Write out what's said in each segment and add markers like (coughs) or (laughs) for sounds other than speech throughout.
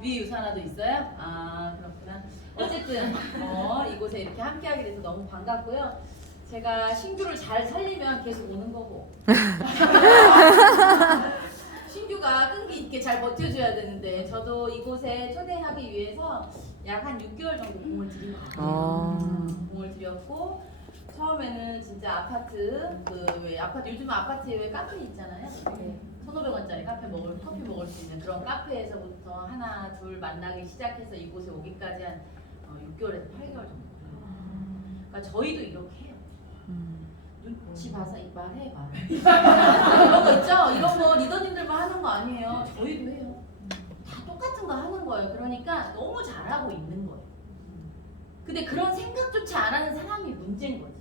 어쨌든 있어요? 아 그렇구나. 어쨌든 어, 이곳에 이렇게 함께하게 돼서 너무 반갑고요. 제가 신규를 잘 살리면 계속 오는 거고 (laughs) 신규가 끈기 있게 잘 버텨줘야 되는데 저도 이곳에 초대하기 위해서 약 한 6개월 정도 공을 들인 것 같아요. 아. 공을 들였고 처음에는 진짜 아파트 그왜 아파트 요즘 아파트에 왜 카페 있잖아요. 네. 1,500원짜리 카페 먹을 커피 먹을 수 있는 그런 카페에서부터 하나 둘 만나기 시작해서 이곳에 오기까지 한 어, 6개월에서 8개월 정도. 그러니까 저희도 이렇게 이 말해 말. 이런 거 있죠? 이런 거 리더님들만 하는 거 아니에요. 저희도 해요. 다 똑같은 거 하는 거예요. 그러니까 너무 잘하고 있는 거예요. 근데 그런 생각조차 안 하는 사람이 문제인 거지.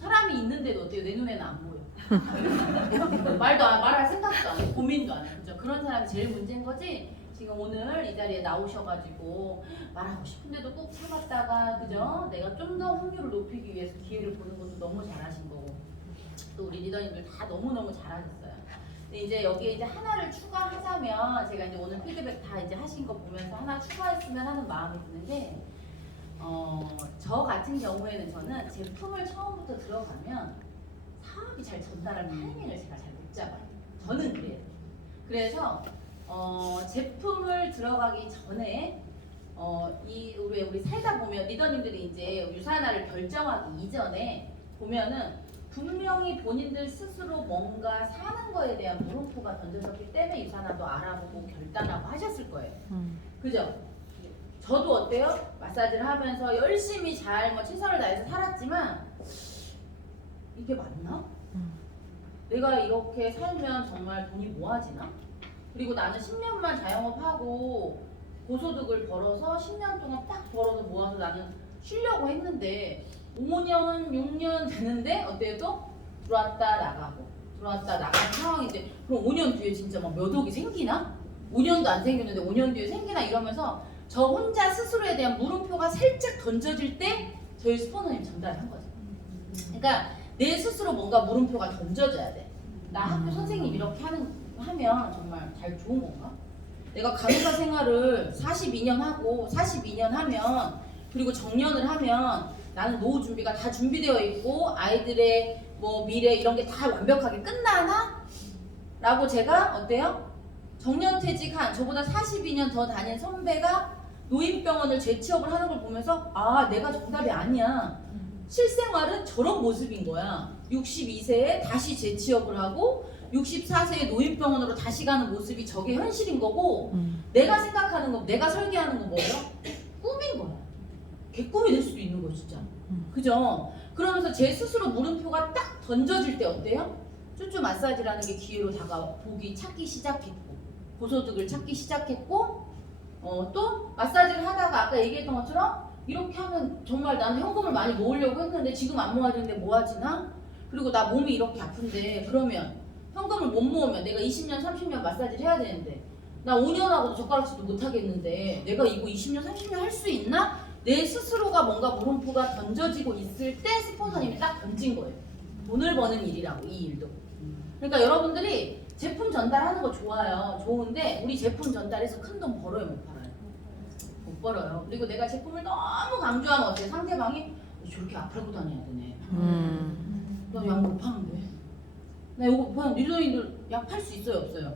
사람이 있는데도 어때요? 내 눈에는 안 보여. (laughs) 말도 안, 말할 생각도 안 해, 고민도 안 해. 그죠? 그런 사람이 제일 문제인 거지. 지금 오늘 이 자리에 나오셔가지고 말하고 싶은데도 꾹 참았다가 그죠? 내가 좀 더 확률을 높이기 위해서 기회를 보는 것도 너무 잘하신 거고 또 우리 리더님들 다 너무 너무 잘하셨어요. 근데 이제 여기에 이제 하나를 추가하자면 제가 이제 오늘 피드백 다 이제 하신 거 보면서 하나 추가했으면 하는 마음이 드는데 어, 저 같은 경우에는 저는 제품을 처음부터 들어가면 사업이 잘 전달하는 타이밍을 제가 잘 못 잡아요. 저는 그래요. 그래서 어, 제품을 들어가기 전에 어, 이 우리 우리 살다 보면 리더님들이 이제 유산화를 결정하기 이전에 보면은 분명히 본인들 스스로 뭔가 사는 거에 대한 물음표가 던져졌기 때문에 유산화도 알아보고 결단하고 하셨을 거예요. 음. 그죠? 저도 어때요? 마사지를 하면서 열심히 잘 뭐 최선을 다해서 살았지만 이게 맞나? 음. 내가 이렇게 살면 정말 돈이 모아지나? 그리고 나는 10년만 자영업하고 고소득을 벌어서 10년 동안 딱 벌어서 모아서 나는 쉬려고 했는데 5년, 6년 되는데 어때요 또? 들어왔다 나가고 들어왔다 나가는 상황인데 그럼 5년 뒤에 진짜 막 몇 억이 생기나? 5년도 안 생겼는데 5년 뒤에 생기나 이러면서 저 혼자 스스로에 대한 물음표가 살짝 던져질 때 저희 스포너님 전달한 거죠. 그러니까 내 스스로 뭔가 물음표가 던져져야 돼. 나 학교 선생님 이렇게 하는 하면 정말 잘 좋은 건가? 내가 간호사 생활을 42년 하고 42년 하면 그리고 정년을 하면 나는 노후 준비가 다 준비되어 있고 아이들의 뭐 미래 이런 게 다 완벽하게 끝나나? 라고 제가 어때요? 정년 퇴직한 저보다 42년 더 다닌 선배가 노인병원을 재취업을 하는 걸 보면서 아 내가 정답이 아니야 실생활은 저런 모습인 거야 62세에 다시 재취업을 하고 64세에 노인병원으로 다시 가는 모습이 저게 현실인 거고 음. 내가 생각하는 거 내가 설계하는 거 뭐예요? 꿈인 거야 개꿈이 될 수도 있는 거 진짜 음. 그죠? 그러면서 제 스스로 물음표가 딱 던져질 때 어때요? 쭈쭈 마사지라는 게 기회로 다가보기 찾기 시작했고 고소득을 찾기 시작했고 어, 또 마사지를 하다가 아까 얘기했던 것처럼 이렇게 하면 정말 나는 현금을 많이 모으려고 했는데 지금 안 모아지는데 모아지나? 그리고 나 몸이 이렇게 아픈데 그러면 현금을 못 모으면 내가 20년 30년 마사지를 해야 되는데 나 5년하고도 젓가락질도 못 하겠는데 내가 이거 20년 30년 할 수 있나? 내 스스로가 뭔가 물음표가 던져지고 있을 때 스폰서님이 딱 던진 거예요. 돈을 버는 일이라고 이 일도. 그러니까 여러분들이 제품 전달하는 거 좋아요. 좋은데 우리 제품 전달해서 큰 돈 벌어요, 못 벌어요? 못 벌어요. 그리고 내가 제품을 너무 강조하면 어때요? 상대방이 너 저렇게 아프고 다녀야 되네. 음. 나약못 파는데. 나 이거 그냥 리더님들 약 팔 수 있어요, 없어요?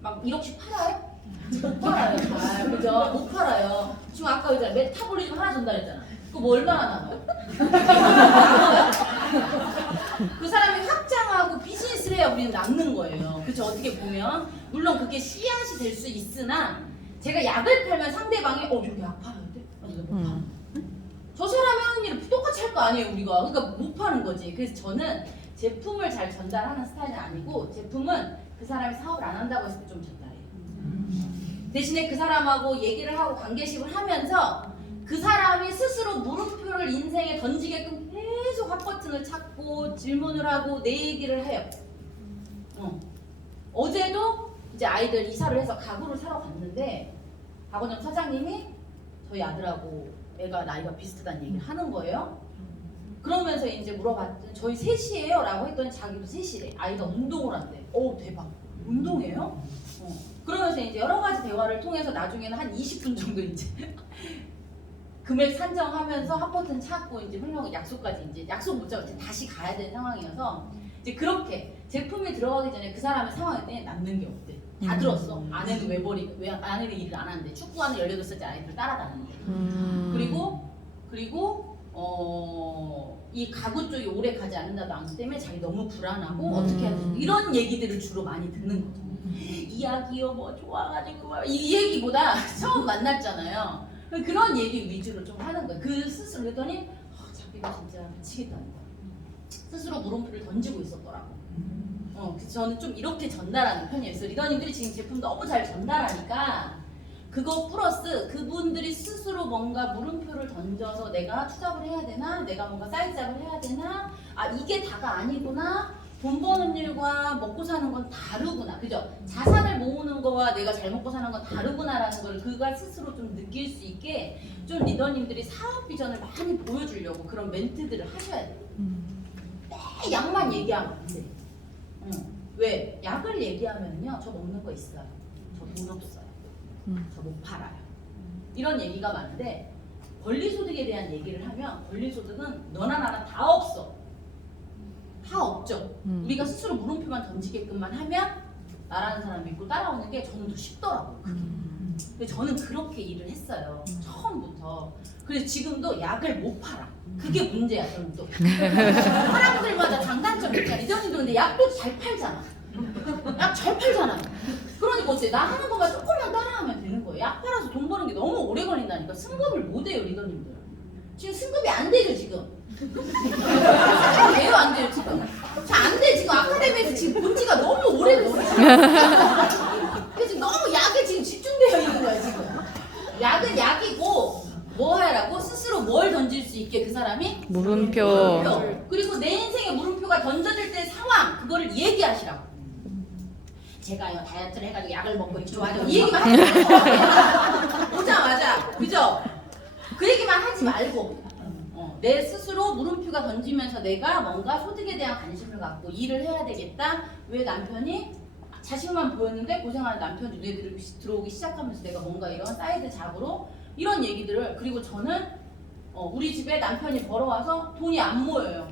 막 1억씩 팔아요? 못 팔아요, 잘. 그죠? 못 팔아요. 지금 아까 얘기했잖아. 메타볼리즘 하나 전달했잖아. 그거 뭐 얼마나 남아요? (laughs) 그 사람이 확장하고 비즈니스를 해야 우리는 남는 거예요. 그쵸? 어떻게 보면. 물론 그게 씨앗이 될 수 있으나 제가 약을 팔면 상대방이 어, 저기 약 팔아야 돼? 아, 내가 못 파는 음. 저 사람이 하는 일을 똑같이 할 거 아니에요 우리가 그러니까 못 파는 거지 그래서 저는 제품을 잘 전달하는 스타일이 아니고 제품은 그 사람이 사업을 안 한다고 했을 때 좀 전달해요 대신에 그 사람하고 얘기를 하고 관계식을 하면서 그 사람이 스스로 물음표를 인생에 던지게끔 계속 계속 핫 버튼을 찾고 질문을 하고 내 얘기를 해요. 어. 어제도 이제 아이들 이사를 해서 가구를 사러 갔는데 박원영 사장님이 저희 아들하고 애가 나이가 비슷하다는 얘기를 하는 거예요. 그러면서 이제 물어봤더니 저희 셋이에요 라고 했더니 자기도 셋이래. 아이가 운동을 한대. 오 대박. 운동해요? 어. 그러면서 이제 여러 가지 대화를 통해서 나중에는 한 20분 정도 이제 (laughs) 금액 산정하면서 한 버튼 찾고 이제 훌륭하게 약속까지 이제 약속 못 잡고 다시 가야 되는 상황이어서 이제 그렇게 제품이 들어가기 전에 그 사람의 상황에 대해 남는 게 없대. 다 음. 들었어. 아내는 왜 버리 왜 아내는 일을 안 하는데 축구하는 18살짜리 아이들 따라다니는데. 음. 그리고 그리고 어, 이 가구 쪽이 오래 가지 않는다도 안 때문에 자기 너무 불안하고 음. 어떻게 해야 되지 이런 얘기들을 주로 많이 듣는 거죠. 이야기요 뭐 좋아가지고 막이 얘기보다 (laughs) 처음 만났잖아요. 그런 얘기 위주로 좀 하는 거예요. 그 스스로 그랬더니 아, 자기가 진짜 미치겠다는 거야. 스스로 물음표를 던지고 있었더라고. 어, 저는 좀 이렇게 전달하는 편이었어요. 리더님들이 지금 제품 너무 잘 전달하니까 그거 플러스 그분들이 스스로 뭔가 물음표를 던져서 내가 추적을 해야 되나, 내가 뭔가 사이즈 잡을 해야 되나, 아 이게 다가 아니구나. 돈 버는 일과 먹고 사는 건 다르구나. 그죠? 자산을 모으는 거와 내가 잘 먹고 사는 건 다르구나라는 걸 그가 스스로 좀 느낄 수 있게 좀 리더님들이 사업 비전을 많이 보여주려고 그런 멘트들을 하셔야 돼요. 음. 매 약만 얘기하면 안 돼. 응. 왜? 약을 얘기하면요. 저 먹는 거 있어요. 저 돈 없어요. 음. 저못 팔아요. 이런 얘기가 많은데 권리소득에 대한 얘기를 하면 권리소득은 너나 나나 다 없어. 다 없죠. 음. 우리가 스스로 물음표만 던지게끔만 하면 나라는 사람 믿고 따라오는 게 저는 더 쉽더라고요. 그게. 음. 근데 저는 그렇게 일을 했어요. 처음부터. 그래서 지금도 약을 못 팔아. 그게 문제야, 저는 또. (laughs) 사람들마다 장단점이 있잖아. 리더님도 근데 약도 잘 팔잖아. (laughs) 약 잘 팔잖아 어째 나 하는 것만 조금만 따라하면 되는 거예요. 약 팔아서 돈 버는 게 너무 오래 걸린다니까 승급을 못 해요, 리더님들. 지금 승급이 안 되죠, 지금. (laughs) 돼요, 안 돼요, 지금. 잘안 돼, 지금 아카데미에서 지금 본 지가 너무 오래됐어요. 그래서 지금 너무 약에 지금 집중되어 있는 거야, 지금. 약은 약이고, 뭐 하라고? 스스로 뭘 던질 수 있게 그 사람이? 물음표. 그리고 내 인생에 물음표가 던져질 때 상황, 그거를 얘기하시라고. 제가요, 다이어트를 해가지고 약을 먹고 이렇게 좋아하죠. 이 얘기만 하지 말고. 보자마자. 그죠? 그 얘기만 하지 말고. 어, 내 스스로 물음표가 던지면서 내가 뭔가 소득에 대한 관심을 갖고 일을 해야 되겠다. 왜 남편이 자식만 보였는데 고생하는 남편이 눈에 들어오기 시작하면서 내가 뭔가 이런 사이드 잡으로 이런 얘기들을 그리고 저는 어, 우리 집에 남편이 벌어와서 돈이 안 모여요.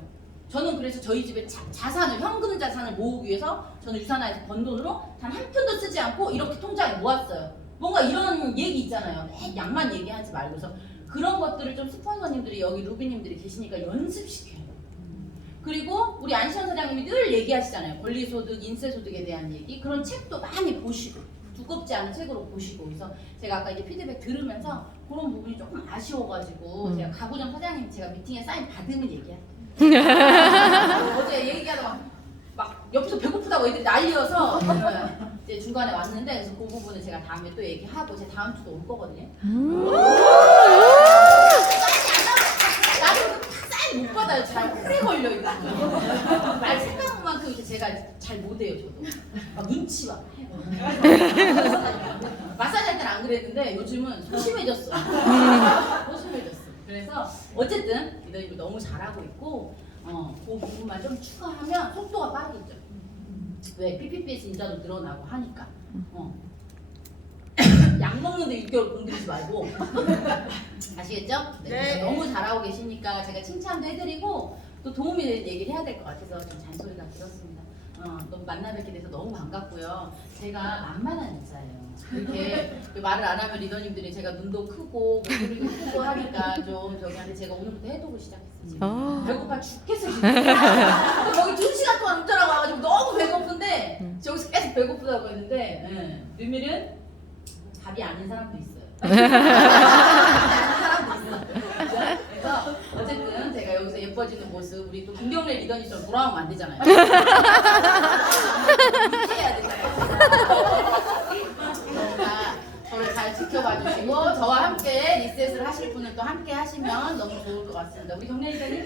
저는 그래서 저희 집에 자, 자산을 현금 자산을 모으기 위해서 저는 유산화에서 번 돈으로 단 한 푼도 쓰지 않고 이렇게 통장에 모았어요. 뭔가 이런 얘기 있잖아요. 매 약만 얘기하지 말고서 그런 것들을 좀 스폰서님들이 여기 루비님들이 계시니까 연습시켜요. 그리고 우리 안시현 사장님이 늘 얘기하시잖아요. 권리소득, 인세소득에 대한 얘기 그런 책도 많이 보시고 두껍지 않은 책으로 보시고 그래서 제가 아까 이제 피드백 들으면서 그런 부분이 조금 아쉬워가지고 음. 제가 가구점 사장님 제가 미팅에 사인 받으면 얘기할게요. (laughs) 어제 얘기하다가 막 옆에서 배고프다고 애들이 난리여서 네, 이제 중간에 왔는데 그래서 그 부분은 제가 다음에 또 얘기하고 제 다음 주도 올 거거든요. 나도 사인 못 받아요. 잘 오래 걸려 이거. 말 생각만큼 이렇게 제가 잘 못해요 저도. 막 눈치 막. 해요. 마사지 할 때는 안 그랬는데 요즘은 소심해졌어. 소심해졌어. 그래서 어쨌든 리더님이 너무 잘하고 있고 어, 그 부분만 좀 추가하면 속도가 빠르겠죠. 왜 PPP에서 인자도 늘어나고 하니까. 어. (coughs) 약 먹는데 6개월 공들이지 말고 (laughs) 아시겠죠? 네. 그래서 너무 잘하고 계시니까 제가 칭찬도 해드리고 또 도움이 되는 얘기를 해야 될 것 같아서 좀 잔소리가 들었습니다. 어, 너무 만나 뵙게 돼서 너무 반갑고요. 제가 만만한 여자예요. 이렇게 그 말을 안 하면 리더님들이 제가 눈도 크고 목소리도 크고 하니까 좀 저기 한데 제가 오늘부터 해독을 시작했어요. 아. 배고파 죽겠어 지금. 거기 두 시간 동안 운전하고 와가지고 너무 배고픈데 저기서 계속 배고프다고 했는데 예. 류밀은 답이 아닌 사람도 있어요. (laughs) 답이 아닌 사람도 있어. 그죠? 그래서 어쨌든 제가 여기서 예뻐지는 모습 우리 또 김경래 리더님처럼 돌아오면 안 되잖아요. 해야 되잖아요. 그러니까 저를 잘 지켜봐 주시고 저와 함께 리셋을 하실 분은 또 함께 하시면 너무 좋을 것 같습니다. 우리 정례 이사님